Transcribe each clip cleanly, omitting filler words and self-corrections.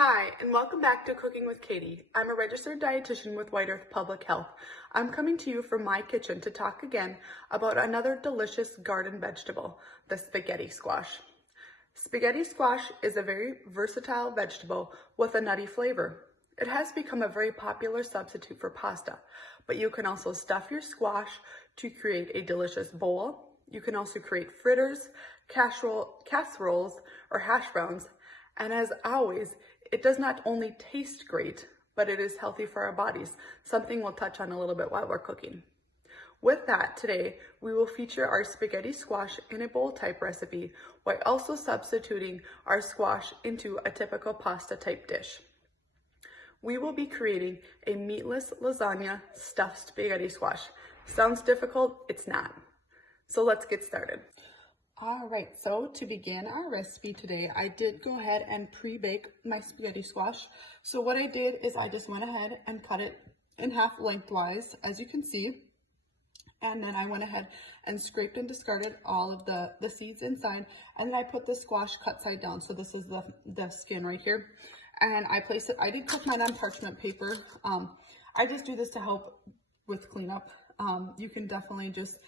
Hi, and welcome back to Cooking with Katie. I'm a registered dietitian with White Earth Public Health. I'm coming to you from my kitchen to talk again about another delicious garden vegetable, the spaghetti squash. Spaghetti squash is a very versatile vegetable with a nutty flavor. It has become a very popular substitute for pasta, but you can also stuff your squash to create a delicious bowl. You can also create fritters, casseroles, or hash browns. And as always, it does not only taste great, but it is healthy for our bodies, something we'll touch on a little bit while we're cooking. With that, today, we will feature our spaghetti squash in a bowl type recipe, while also substituting our squash into a typical pasta type dish. We will be creating a meatless lasagna stuffed spaghetti squash. Sounds difficult? It's not. So let's get started. All right, so to begin our recipe today, I did go ahead and pre-bake my spaghetti squash. So what I did is I just went ahead and cut it in half lengthwise, as you can see. And then I went ahead and scraped and discarded all of the seeds inside. And then I put the squash cut side down. So this is the skin right here. And I placed it, I did cook mine on parchment paper. I just do this to help with cleanup. You can definitely just,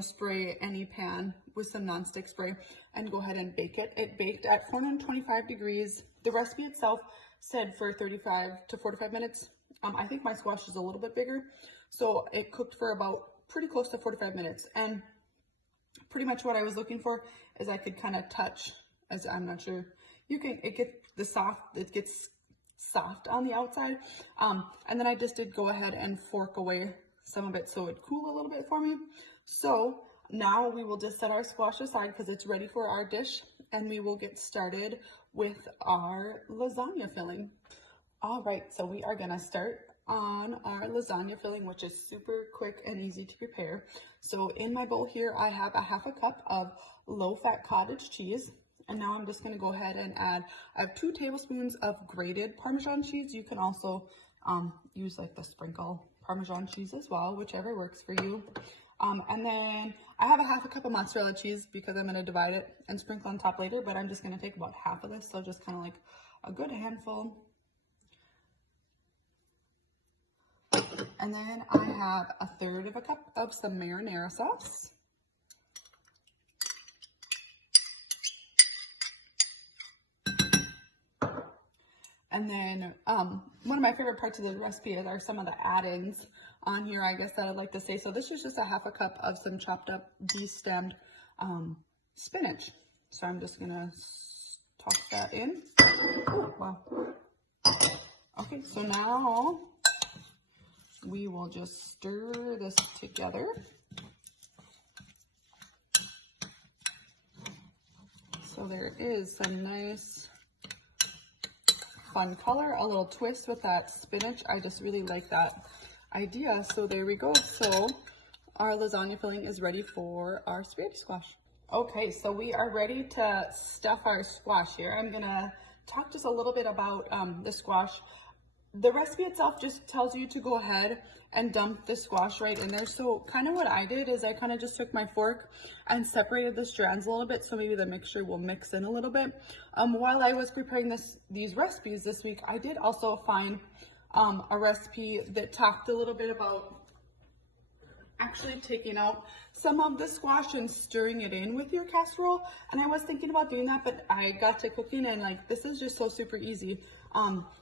spray any pan with some nonstick spray and go ahead and bake it. It baked at 425 degrees. The recipe itself said for 35 to 45 minutes. I think my squash is a little bit bigger. So it cooked for about pretty close to 45 minutes. And pretty much what I was looking for is I could kind of touch, as I'm not sure, it gets soft on the outside. And then I just did go ahead and fork away some of it so it'd cool a little bit for me. So now we will just set our squash aside because it's ready for our dish, and we will get started with our lasagna filling. All right, so we are gonna start on our lasagna filling, which is super quick and easy to prepare. So in my bowl here, I have a half a cup of low-fat cottage cheese. And now I'm just gonna go ahead and I have 2 tablespoons of grated Parmesan cheese. You can also use like the sprinkle Parmesan cheese as well, whichever works for you. And then I have a half a cup of mozzarella cheese because I'm going to divide it and sprinkle on top later, but I'm just going to take about half of this, so just kind of like a good handful. And then I have a third of a cup of some marinara sauce. And then one of my favorite parts of the recipe are some of the add-ins on here, I guess, that I'd like to say. So this is just a half a cup of some chopped up de-stemmed spinach. So I'm just gonna toss that in. Oh, wow. Okay, so now we will just stir this together. So there is some nice fun color, a little twist with that spinach. I just really like that idea. So there we go. So our lasagna filling is ready for our spaghetti squash. Okay, so we are ready to stuff our squash here. I'm gonna talk just a little bit about the squash. The recipe itself just tells you to go ahead and dump the squash right in there. So kind of what I did is I kind of just took my fork and separated the strands a little bit, so maybe the mixture will mix in a little bit. While I was preparing these recipes this week, I did also find a recipe that talked a little bit about actually taking out some of the squash and stirring it in with your casserole. And I was thinking about doing that, but I got to cooking and this is just so super easy.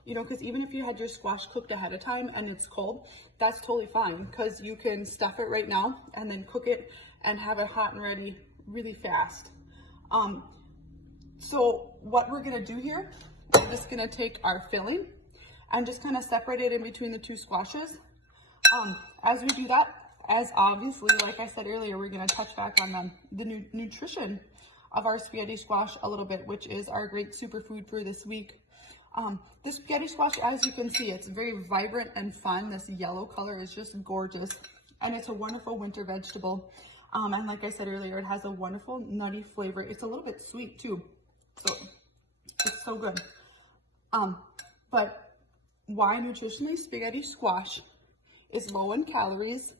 Because even if you had your squash cooked ahead of time and it's cold, that's totally fine, because you can stuff it right now and then cook it and have it hot and ready really fast. So what we're gonna do here, we're just gonna take our filling and just kind of separate it in between the 2 squashes. As we do that, as obviously, like I said earlier, we're gonna touch back on the nutrition of our spaghetti squash a little bit, which is our great superfood for this week. This spaghetti squash, as you can see, it's very vibrant and fun. This yellow color is just gorgeous, and it's a wonderful winter vegetable. And like I said earlier, it has a wonderful nutty flavor. It's a little bit sweet too, so it's so good. But why nutritionally spaghetti squash is low in calories,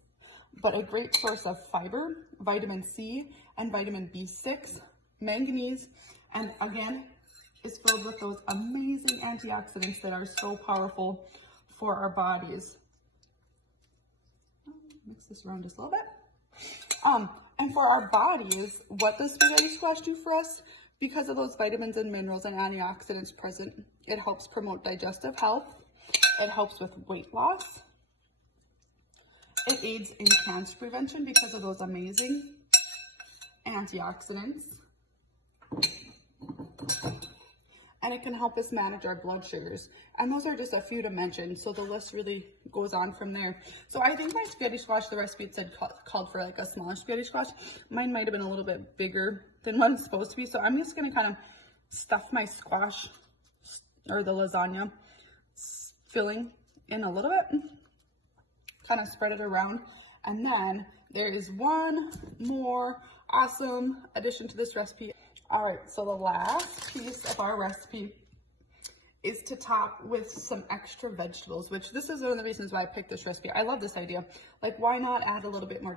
but a great source of fiber, vitamin C, and vitamin B6, manganese, and again, is filled with those amazing antioxidants that are so powerful for our bodies. Mix this around just a little bit. And for our bodies, what does spaghetti squash do for us? Because of those vitamins and minerals and antioxidants present, it helps promote digestive health. It helps with weight loss. It aids in cancer prevention because of those amazing antioxidants. And it can help us manage our blood sugars. And those are just a few to mention, so the list really goes on from there. So I think my spaghetti squash, the recipe it said called for like a smaller spaghetti squash. Mine might have been a little bit bigger than what it's supposed to be. So I'm just gonna kind of stuff my squash or the lasagna filling in a little bit, kind of spread it around. And then there is one more awesome addition to this recipe. All right, so the last piece of our recipe is to top with some extra vegetables, which this is one of the reasons why I picked this recipe. I love this idea. Like, why not add a little bit more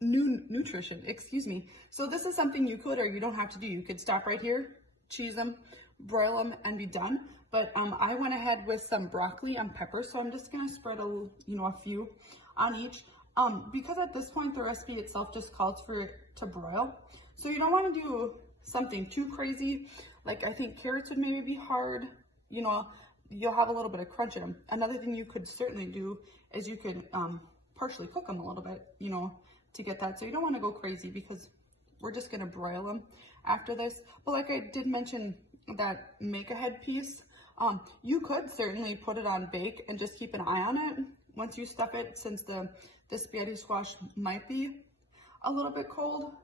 nutrition, excuse me. So this is something you could or you don't have to do. You could stop right here, cheese them, broil them, and be done. But I went ahead with some broccoli and peppers, so I'm just gonna spread a few on each. Because at this point the recipe itself just calls for it to broil, so you don't want to do something too crazy. Like, I think carrots would maybe be hard. You'll have a little bit of crunch in them. Another thing you could certainly do is you could partially cook them a little bit, to get that. So you don't want to go crazy because we're just going to broil them after this. But like I did mention, that make ahead piece, you could certainly put it on bake and just keep an eye on it once you stuff it, since the spaghetti squash might be a little bit cold.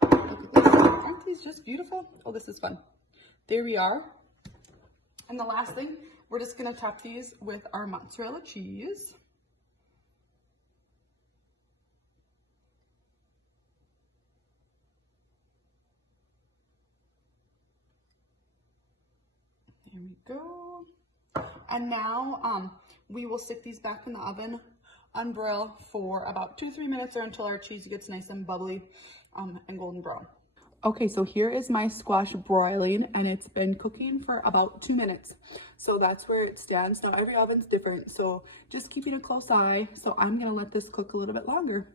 Look at this. Aren't these just beautiful? Oh, this is fun. There we are. And the last thing, we're just going to top these with our mozzarella cheese. There we go. And now we will stick these back in the oven on broil for about 2-3 minutes, or until our cheese gets nice and bubbly and golden brown. Okay, so here is my squash broiling, and it's been cooking for about 2 minutes. So that's where it stands. Now every oven's different, so just keeping a close eye. So I'm gonna let this cook a little bit longer.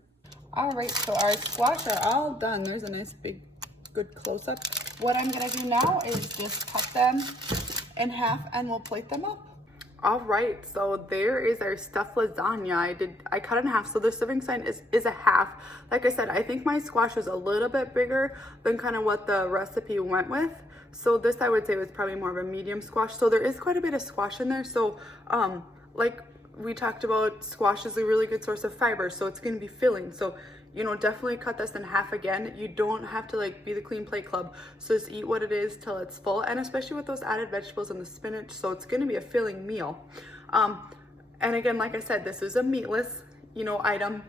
All right, so our squash are all done. There's a nice big good close-up. What I'm gonna do now is just cut them in half and we'll plate them up. All right, so there is our stuffed lasagna. I cut it in half, so the serving size is a half. Like I said, I think my squash was a little bit bigger than kind of what the recipe went with. So this, I would say, was probably more of a medium squash. So there is quite a bit of squash in there. So like we talked about, squash is a really good source of fiber, so it's gonna be filling. So definitely cut this in half again. You don't have to be the clean plate club. So just eat what it is till it's full, and especially with those added vegetables and the spinach. So it's gonna be a filling meal. And again, like I said, this is a meatless, item.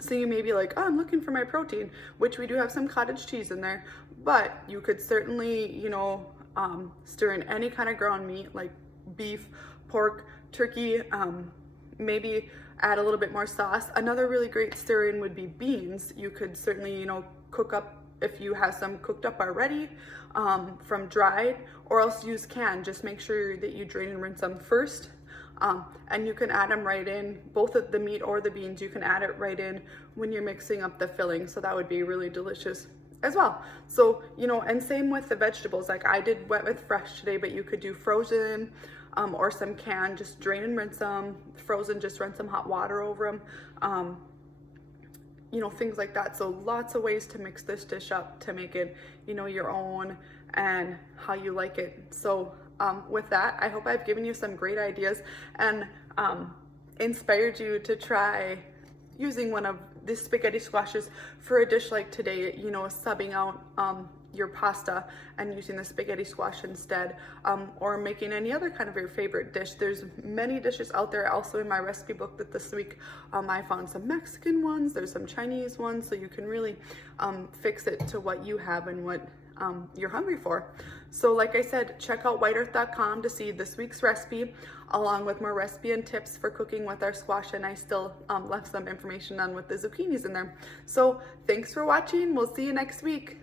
So you may be like, oh, I'm looking for my protein, which we do have some cottage cheese in there, but you could certainly, stir in any kind of ground meat like beef, pork, turkey, maybe add a little bit more sauce. Another really great stir-in would be beans. You could certainly, cook up, if you have some cooked up already from dried, or else use canned. Just make sure that you drain and rinse them first. And you can add them right in, both of the meat or the beans, you can add it right in when you're mixing up the filling. So that would be really delicious as well. So, and same with the vegetables. Like I did wet with fresh today, but you could do frozen, or some canned. Just drain and rinse them. Frozen, just run some hot water over them. Things like that. So lots of ways to mix this dish up to make it, your own and how you like it. So with that, I hope I've given you some great ideas and inspired you to try using one of the spaghetti squashes for a dish like today, subbing out your pasta and using the spaghetti squash instead, or making any other kind of your favorite dish. There's many dishes out there. Also in my recipe book that this week, I found some Mexican ones, there's some Chinese ones, so you can really fix it to what you have and what you're hungry for. So like I said, check out whiteearth.com to see this week's recipe, along with more recipe and tips for cooking with our squash, and I still left some information on with the zucchinis in there. So thanks for watching. We'll see you next week.